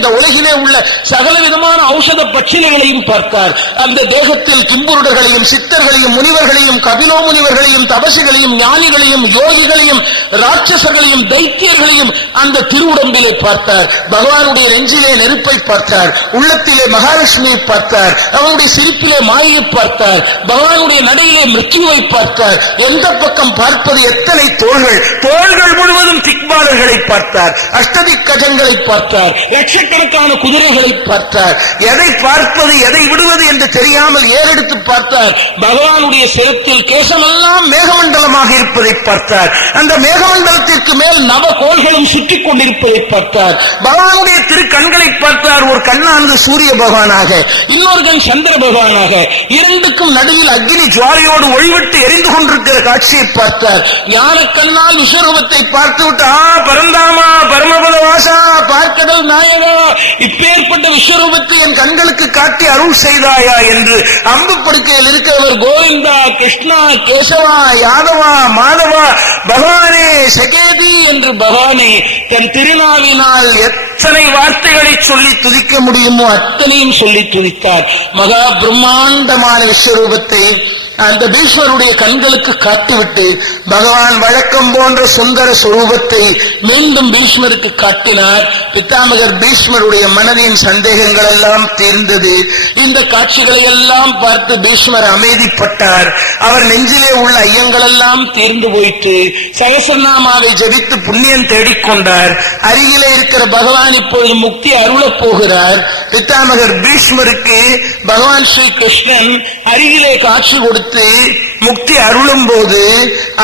இந்த உலகிலே உள்ள சகல விதமான ஔஷத பட்சிலைகளையும் பார்த்தார். அந்த தேகத்தில் கிம்புருடர்களையும் சித்தர்களையும் முனிவர்களையும் கபிலோ முனிவர்களையும் தபசிகளையும் ஞானிகளையும் யோகிகளையும் ராட்சசர்களையும் தைத்தியர்களையும் அந்த திருவுடம்பிலே பார்த்தார். பகவானுடைய நெஞ்சிலே நெருப்பை பார்த்தார். உள்ளத்திலே மகாலட்சுமியை பார்த்தார். அவனுடைய சிரிப்பிலே மாயை பார்த்தார். பகவானுடைய நடையிலே மிருத்யுவை பார்த்தார். எந்த பக்கம் பார்ப்பது எத்தனை தோள்கள்? தோள்கள் முழுவதும் திக்பாலர்களை பார்த்தார். அஷ்டதி கஜங்களை பார்த்தார் லட்சக்கணக்கான குதிரைகளை பார்த்தார். எதை பார்ப்பது எதை விடுவது என்று தெரியாமல் ஏறெடுத்து பார்த்தார். பகவானுடைய சிரத்தில் கேசமெல்லாம் மேகமண்டலமாக இருப்பதை பார்த்தார். அந்த மேகமண்டலத்திற்கு மேல் நவ கோள்களும் சுற்றி கொண்டிருப்பதை பார்த்தார். பகவானுடைய திரு கண்களை பார்த்தார். ஒரு கண்ணானது சூரிய பகவானாக இன்னொரு கண் சந்திர பகவானாக இரண்டுக்கும் நடுவில் அக்னி ஜுவாலையோடு ஒளிவிட்டு எரிந்து கொண்டிருக்கிற காட்சியை பார்த்தார். ஞான கண்ணால் விஸ்வரூபத்தை பார்த்து விட்டு ஆ பரந்தாமா பரமபத வாசா பார்க்கடல் நாயகா இப்பேற்பட்ட விஸ்வரூபத்தை என் கண்களுக்கு காட்டி அருள் செய்தாயா என்று அம்பு படுக்கையில் இருக்கிறவர் கோவிந்தா கிருஷ்ணா கேசவா யாதவா மாதவா பகவானே சகேதி என்று பகவானை தன் திருநாவினால் எத்தனை வார்த்தைகளை சொல்லி துதிக்க முடியுமோ அத்தனையும் சொல்லி துதித்தார். மகா பிரம்மாண்டமான விஸ்வரூபத்தை அந்த பீஷ்மருடைய கண்களுக்கு காட்டிவிட்டு பகவான் வழக்கம் போன்ற சுந்தர சுரூபத்தை மீண்டும் பீஷ்மருக்கு காட்டினார். பித்தாமகர் பீஷ்மருடைய மனதின் சந்தேகங்கள் எல்லாம் தீர்ந்தது. இந்த காட்சிகளை எல்லாம் பார்த்து பீஷ்மர் அமைதிப்பட்டார். அவர் நெஞ்சிலே உள்ள ஐயங்கள் எல்லாம் தீர்ந்து போயிட்டு சகசநாமாவை ஜெபித்து புண்ணியம் தேடிக்கொண்டார். அருகிலே இருக்கிற பகவான் இப்பொழுது முக்தி அருளப் போகிறார். பித்தாமகர் பீஷ்மருக்கு பகவான் ஸ்ரீ கிருஷ்ணன் அருகிலே காட்சி கொடுத்து முக்தி அருளும் போது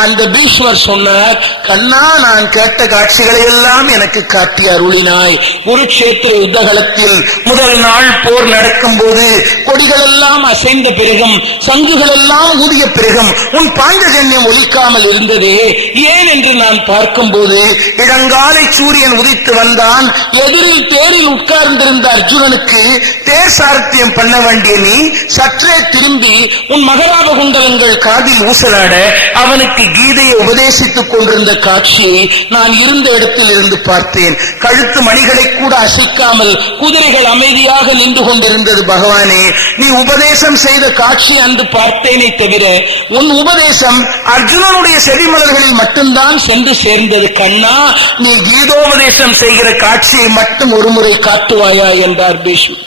அந்த பீஷ்மர் சொன்னார் கண்ணா நான் கேட்ட காட்சிகளை எல்லாம் எனக்கு காட்டி அருளினாய். குருட்சேத்திர யுத்தகலத்தில் முதல் நாள் போர் நடக்கும் போது கொடிகள் எல்லாம் அசைந்த பிறகும் சங்குகள் எல்லாம் ஊதிய பிறகும் உன் பாஞ்சஜன்யம் ஒலிக்காமல் இருந்ததே. ஏன் என்று நான் பார்க்கும்போது இளங்காலை சூரியன் உதித்து வந்தான். எதிரில் தேரில் உட்கார்ந்திருந்த அர்ஜுனனுக்கு தேர் சாரத்தியம் பண்ண வேண்டிய நீ சற்றே திரும்பி உன் மகராப குண்டலங்கள் காதில் ஊசலாட அவனுக்கு கீதையை உபதேசித்துக் கொண்டிருந்த காட்சியை நான் இருந்த இடத்தில் இருந்து பார்த்தேன். கழுத்து மணிகளை கூட அசைக்காமல் குதிரைகள் அமைதியாக நின்று கொண்டிருந்தது பகவானே. நீ உபதேசம் செய்த காட்சி அன்று பார்த்தேனே தவிர உன் உபதேசம் அர்ஜுனனுடைய செடிமலர்களில் மட்டும்தான் சென்று சேர்ந்தது கண்ணா. நீ கீதோபதேசம் செய்கிற காட்சியை மட்டும் ஒருமுறை காட்டுவாயா என்றார் பீஷ்மர்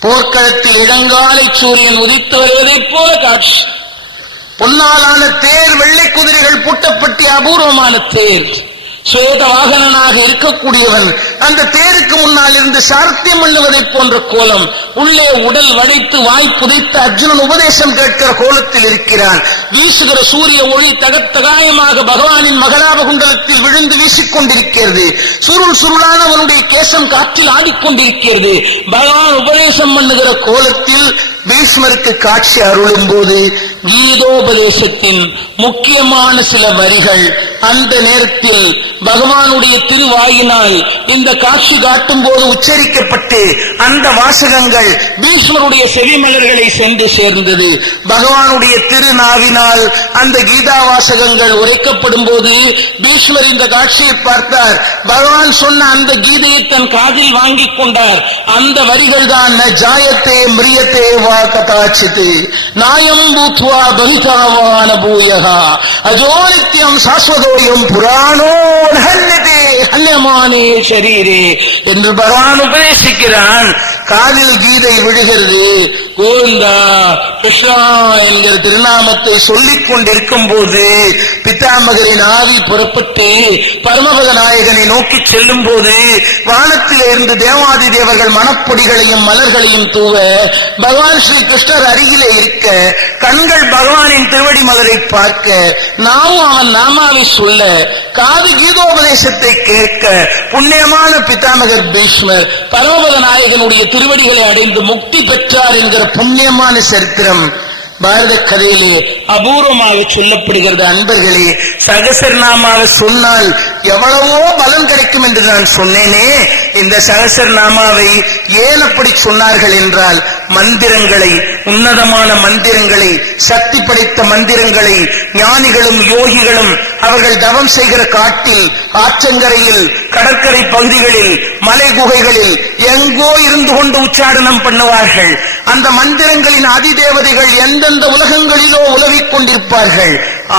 போர்க்களத்தில் இளங்காலை சூரியன் உதித்து வருவதைப் போல காட்சி. பொன்னாலான தேர் வெள்ளை குதிரைகள் பூட்டப்பட்ட அபூர்வமான தேர். சுவேத வாகனனாக இருக்கக்கூடியவன் அந்த தேருக்கு முன்னால் இருந்து சாரத்தியம் பண்ணுவதைப் போன்ற கோலம் உள்ளே உடல் வளைத்து வாய் புதைத்து அர்ஜுனன் உபதேசம் கேட்கிற கோலத்தில் இருக்கிறான். வீசுகிற சூரிய ஒளி தகத்தகாயமாக பகவானின் மகளாப குண்டலத்தில் விழுந்து வீசிக்கொண்டிருக்கிறது. சுருள் சுருளான அவனுடைய கேசம் காற்றில் ஆடிக்கொண்டிருக்கிறது. பகவான் உபதேசம் பண்ணுகிற கோலத்தில் பீஷ்மருக்கு காட்சி அருளும் போது கீதோபதேசத்தின் முக்கியமான சில வரிகள். அந்த நேரத்தில் பகவானுடைய திருவாயினால் இந்த காட்சி காட்டும் போது உச்சரிக்கப்பட்டு அந்த வாசகங்கள் பீஷ்மருடைய செவிமலர்களை சென்று சேர்ந்தது. பகவானுடைய திருநாவினால் அந்த கீதா வாசகங்கள் உரைக்கப்படும் போது பீஷ்மர் இந்த காட்சியை பார்த்தார். பகவான் சொன்ன அந்த கீதையை தன் காதில் வாங்கி கொண்டார். அந்த வரிகள் தான் ஜாயத்தே மிரியத்தே வா கதாச்சித்து நாயம் பூத்வா பவிதாவான பூயகா அஜோ நித்யம் சாஸ்வதோயம் புராணோ நஹன்யதே ஹன்யமானே ஷரீரே என்று பகவான் உபதேசிக்கிறான் காதில் கீதை விழுகிறது. கோவிந்தா கிருஷ்ணா என்கிற திருநாமத்தை சொல்லிக் கொண்டிருக்கும் போது பித்தாமகரின் ஆவி புறப்பட்டு பரமபத நாயகனை நோக்கி செல்லும் போது வானத்தில் இருந்து தேவாதி தேவர்கள் மனப்பொடிகளையும் மலர்களையும் தூவ பகவான் ஸ்ரீ கிருஷ்ணர் அருகிலே இருக்க கண்கள் பகவானின் திருவடி மலரை பார்க்க நாமும் அவன் நாமாவை சொல்ல காது கீதோபதேசத்தை கேட்க புண்ணியமான பித்தாமகர் பீஷ்மர் பரமபத நாயகனுடைய திருவடிகளை அடைந்து முக்தி பெற்றார் என்கிற புண்ணியமான சரித்திரம் பாரத கதையிலே அபூர்வமாக சொல்லப்படுகிறது. அன்பர்களே சகசரநாமாவை சொன்னால் எவ்வளவோ பலன் கிடைக்கும் என்று நான் சொன்னேனே. இந்த சகசரநாமாவை ஏன் அப்படி சொன்னார்கள் என்றால் மந்திரங்களை உன்னதமான மந்திரங்களை சக்தி படைத்த மந்திரங்களை ஞானிகளும் யோகிகளும் அவர்கள் தவம் செய்கிற காட்டில் ஆற்றங்கரையில் கடற்கரை பகுதிகளில் மலை குகைகளில் எங்கோ இருந்து கொண்டு உச்சாரணம் பண்ணுவார்கள். அந்த மந்திரங்களின் அதிதேவதைகள் எந்தெந்த உலகங்களிலோ உலவிக் கொண்டிருப்பார்கள்.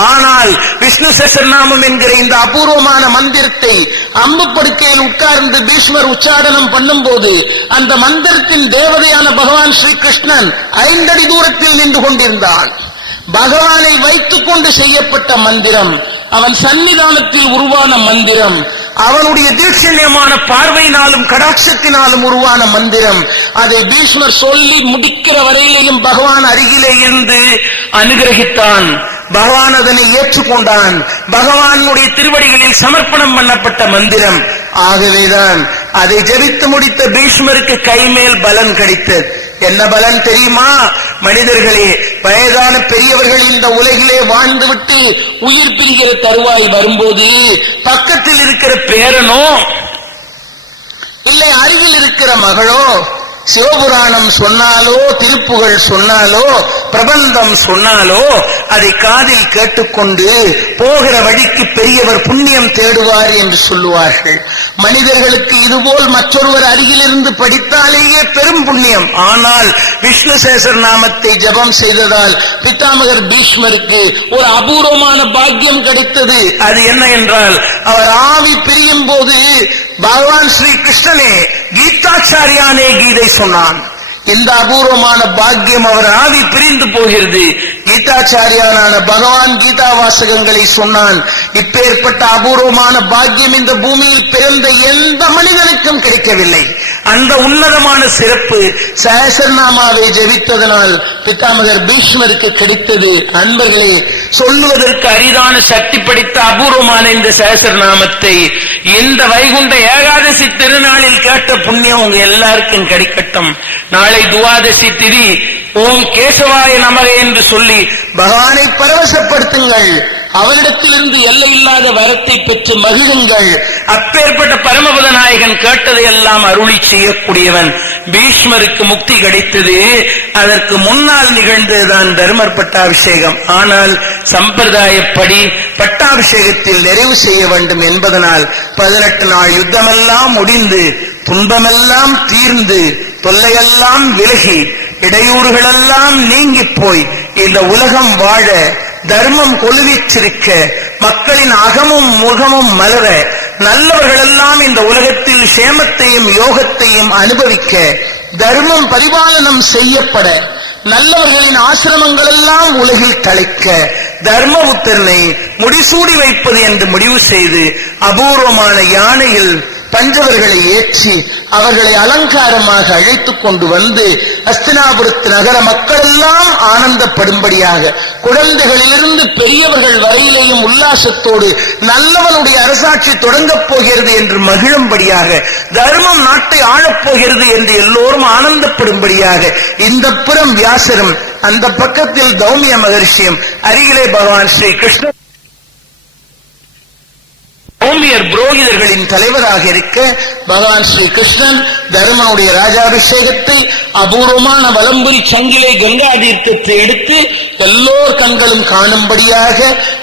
ஆனால் விஷ்ணு சசர்நாமம் என்கிற இந்த அபூர்வமான மந்திரத்தை அம்பு படுக்கையில் உட்கார்ந்து பீஷ்மர் உச்சாரணம் பண்ணும்போது அந்த மந்திரத்தின் தேவதையான பகவான் ஸ்ரீகிருஷ்ணன் ஐந்தடி தூரத்தில் நின்று கொண்டிருந்தான். பகவானை வைத்துக் கொண்டு செய்யப்பட்ட மந்திரம் அவன் சன்னிதானத்தில் உருவான மந்திரம் அவனுடைய தீட்சண்யமான பார்வையினாலும் கடாட்சத்தினாலும் உருவான மந்திரம். அதை பீஷ்மர் சொல்லி முடிக்கிற வரையிலேயும் பகவான் அருகிலே இருந்து அனுகிரகித்தான். பகவான் அதனை ஏற்றுக்கொண்டான். பகவானுடைய திருவடிகளில் சமர்ப்பணம் பண்ணப்பட்ட மந்திரம். ஆகவேதான் அதை ஜெபித்து முடித்த பீஷ்மருக்கு கைமேல் பலன் கிடைத்தது. என்ன பலன் தெரியுமா? மனிதர்களே வயதான பெரியவர்கள் இந்த உலகிலே வாழ்ந்துவிட்டு உயிர் பிரிகிற தருவாய் வரும்போது பக்கத்தில் இருக்கிற பேரனோ இல்லை அருகில் இருக்கிற மகளோ சிவபுராணம் சொன்னாலோ திருப்புகழ் சொன்னாலோ பிரபந்தம் சொன்னாலோ அதை காதில் கேட்டுக்கொண்டு போகிற வழிக்கு பெரியவர் புண்ணியம் தேடுவார் என்று சொல்லுவார்கள். மனிதர்களுக்கு இதுபோல் மற்றொருவர் அருகிலிருந்து படித்தாலேயே பெரும் புண்ணியம். ஆனால் விஷ்ணு சேசர் நாமத்தை ஜபம் செய்ததால் பித்தாமகர் பீஷ்மருக்கு ஒரு அபூர்வமான பாக்கியம் கிடைத்தது. அது என்ன என்றால் அவர் ஆவி பிரியும் போது பகவான் ஸ்ரீ கிருஷ்ணனே கீதாச்சாரியானே கீதை சொன்னான். இந்த அபூர்வமான பாக்கியம் அவர் ஆவி பிரிந்து போகிறது. கீதாச்சாரியானான பகவான் கீதா வாசகங்களை சொன்னான் இப்பேற்பட்ட அபூர்வமான பாக்கியம் இந்த பூமியில் பிறந்த எந்த மனிதனுக்கும் கிடைக்கவில்லை. அந்த உன்னதமான சிறப்பு. சேசர்நாமாவை ஜெபித்ததனால் பித்தாமகர் பீஷ்மருக்கு கிடைத்தது. அன்பர்களே சொல்லுவதற்கு அரிதான சக்தி படித்த அபூர்வமான இந்த சஹசரநாமத்தை இந்த வைகுண்ட ஏகாதசி திருநாளில் கேட்ட புண்ணியம் உங்க எல்லாருக்கும் கிடைக்கட்டும். நாளை துவாதசி திதி ஓம் கேசவாய நமக என்று சொல்லி பகவானை பரவசப்படுத்துங்கள். அவரிடத்திலிருந்து எல்லையில்லாத வரத்தை பெற்று மகிழுங்கள். அப்பேற்பட்ட பரமபத நாயகன் கேட்டதை எல்லாம் அருளி செய்யக்கூடியவன் பீஷ்மருக்கு முக்தி கிடைத்தது. அதற்கு முன்னால் நிகழ்ந்ததுதான் தர்மர் பட்டாபிஷேகம். ஆனால் சம்பிரதாயப்படி பட்டாபிஷேகத்தில் நிறைவு செய்ய வேண்டும் என்பதனால் பதினெட்டு நாள் யுத்தமெல்லாம் முடிந்து துன்பமெல்லாம் தீர்ந்து தொல்லையெல்லாம் விலகி இடையூறுகளெல்லாம் நீங்கி போய் இந்த உலகம் வாழ தர்மம் கொலுவிச்சிருக்க மக்களின் அகமும் முகமும் மலர நல்லவர்களெல்லாம் இந்த உலகத்தில் சேமத்தையும் யோகத்தையும் அனுபவிக்க தர்மம் பரிபாலனம் செய்யப்பட நல்லவர்களின் ஆசிரமங்கள் எல்லாம் உலகில் தழைக்க தர்மபுத்திரனை முடிசூடி வைப்பது என்று முடிவு செய்து அபூர்வமான யானையில் பஞ்சவர்களை ஏற்றி அவர்களை அலங்காரமாக அழைத்துக் கொண்டு வந்து அஸ்தினாபுரத்து நகர மக்கள் எல்லாம் ஆனந்தப்படும்படியாக குழந்தைகளிலிருந்து பெரியவர்கள் வரையிலேயும் உல்லாசத்தோடு நல்லவனுடைய அரசாட்சி தொடங்கப் போகிறது என்று மகிழும்படியாக தர்மம் நாட்டை ஆளப் போகிறது என்று எல்லோரும் ஆனந்தப்படும்படியாக இந்த புறம் வியாசரும் அந்த பக்கத்தில் கௌமிய மகர்ஷியும் அருகிலே பகவான் ஸ்ரீ கிருஷ்ண சௌமியர் புரோகிதர்களின் தலைவராக இருக்க பகவான் ஸ்ரீ கிருஷ்ணன் தர்மனுடைய ராஜாபிஷேகத்தை அபூர்வமான வலம்புரி சங்கிலை கங்கா தீர்த்தத்தை எடுத்து எல்லோர் கண்களும் காணும்படியாக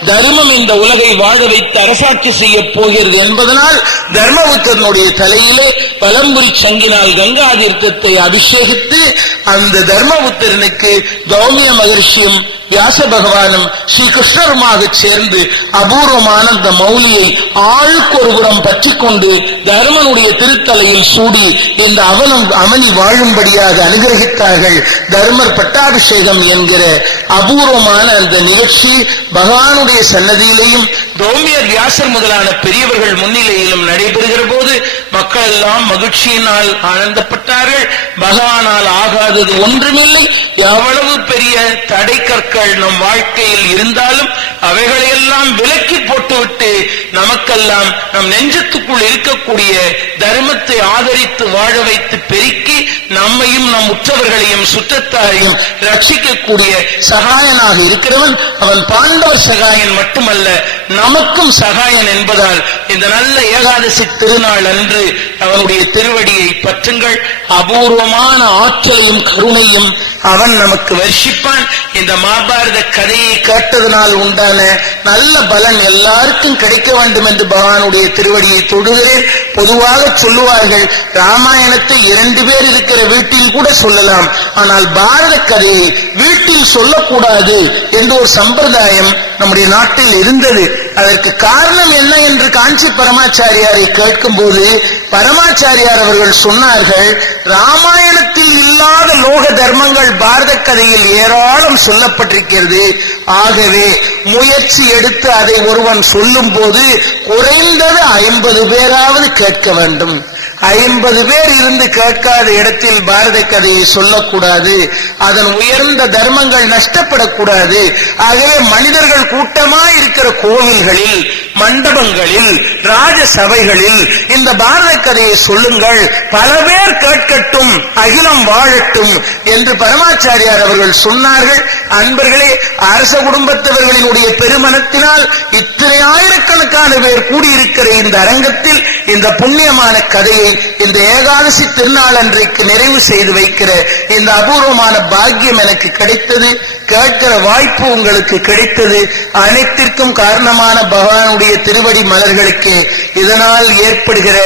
தர்மம் இந்த உலகை வாழ வைத்து அரசாட்சி செய்ய போகிறது என்பதனால் தர்மபுத்தனுடைய தலையிலே பலம்புரி சங்கினால் கங்கா தீர்த்தத்தை அபிஷேகித்து அந்த தர்மபுத்திரனுக்கு தௌமிய மகர்ஷியும் வியாச பகவானும் ஸ்ரீகிருஷ்ணருமாக சேர்ந்து அபூர்வமான அந்த மௌலியை ஆளுக்கு ஒருபுறம் பற்றி கொண்டு தர்மனுடைய திருத்தலையில் சூடி இந்த அவனும் அமளி வாழும்படியாக அனுகிரகித்தார்கள். தர்மர் பட்டாபிஷேகம் என்கிற அபூர்வமான அந்த நிகழ்ச்சி பகவானுடைய சன்னதியிலேயும் கௌமியர் வியாசர் முதலான பெரியவர்கள் முன்னிலையிலும் நடைபெறுகிற போது மக்கள் மக்கள் எல்லாம் மகிழ்ச்சியினால் ஆனந்தப்பட்டார்கள். பகவானால் ஆகாதது ஒன்றுமில்லை. எவ்வளவு பெரிய தடை கற்கள் நம் வாழ்க்கையில் இருந்தாலும் அவைகளையெல்லாம் விலக்கி போட்டுவிட்டு நமக்கெல்லாம் நம் நெஞ்சத்துக்குள் இருக்கக்கூடிய தர்மத்தை ஆதரித்து வாழ வைத்து பெருக்கி நம்மையும் நம் உற்றவர்களையும் சுற்றத்தாரையும் ரட்சிக்கக்கூடிய சகாயனாக இருக்கிறவன். அவன் பாண்டவர் சகாயன் மட்டுமல்ல நமக்கும் சகாயன் என்பதால் இந்த நல்ல ஏகாதசி திருநாள் அன்று அவனுடைய திருவடியை பற்றுங்கள். அபூர்வமான ஆற்றலையும் கருணையும் அவன் நமக்கு வர்ஷிப்பான். இந்த மகாபாரத கதையை கேட்டதனால் உண்டான நல்ல பலன் எல்லாருக்கும் கிடைக்க வேண்டும் என்று பகவானுடைய திருவடியை தொடுகிறேன் பொதுவாக சொல்லுவார்கள் ராமாயணத்தை இரண்டு பேர் இருக்கிற வீட்டில் கூட சொல்லலாம். ஆனால் பாரத கதையை வீட்டில் சொல்லக்கூடாது என்று ஒரு சம்பிரதாயம் நம்முடைய நாட்டில் இருந்தது. அதற்கு காரணம் என்ன என்று காஞ்சி பரமாச்சாரியாரை கேட்கும் போது பரமாச்சாரியார் அவர்கள் சொன்னார்கள் ராமாயணத்தில் இல்லாத லோக தர்மங்கள் பாரத கதையில் ஏராளம் சொல்லப்பட்டிருக்கிறது. ஆகவே முயற்சி எடுத்து அதை ஒருவன் சொல்லும் போது குறைந்தது ஐம்பது பேராவது கேட்க வேண்டும். ஐம்பது பேர் இருந்து கேட்காத இடத்தில் பாரத கதையை சொல்லக்கூடாது. அதன் உயர்ந்த தர்மங்கள் நஷ்டப்படக்கூடாது. ஆகவே மனிதர்கள் கூட்டமா இருக்கிற கோவில்களில் மண்டபங்களில் ராஜ சபைகளில் இந்த பாரத கதையை சொல்லுங்கள். பல பேர் கேட்கட்டும் அகிலம் வாழட்டும் என்று பரமாச்சாரியார் அவர்கள் சொன்னார்கள். அன்பர்களே அரச குடும்பத்தவர்களினுடைய பெருமனத்தினால் இத்தனை ஆயிரக்கணக்கான பேர் கூடியிருக்கிற இந்த அரங்கத்தில் இந்த புண்ணியமான கதையை இந்த ஏகாதசி திருநாள் அன்றைக்கு நிறைவு செய்து வைக்கிற இந்த அபூர்வமான பாக்கியம் எனக்கு கிடைத்தது. கேட்கிற வாய்ப்பு உங்களுக்கு கிடைத்தது. அனைத்திற்கும் காரணமான பகவானுடைய திருவடி மலர்களுக்கு. இதனால் ஏற்படுகிற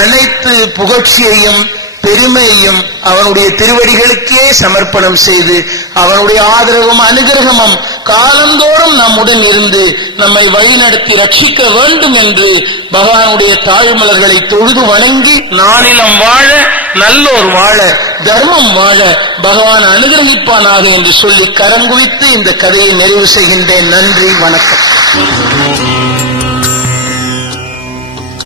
அனைத்து புகழ்ச்சியையும் பெருமையையும் அவனுடைய திருவடிகளுக்கே சமர்ப்பணம் செய்து அவனுடைய ஆதரவும் அனுகிரகமும் காலந்தோறும் நம்முடன் இருந்து நம்மை வழிநடத்தி ரட்சிக்க வேண்டும் என்று பகவானுடைய தாழ்மலர்களை தொழுது வணங்கி நானிலம் வாழ நல்லோர் வாழ தர்மம் வாழ பகவான் அனுகிரகிப்பானாக என்று சொல்லி கரங்குவித்து இந்த கதையை நிறைவு செய்கின்றேன். நன்றி வணக்கம்.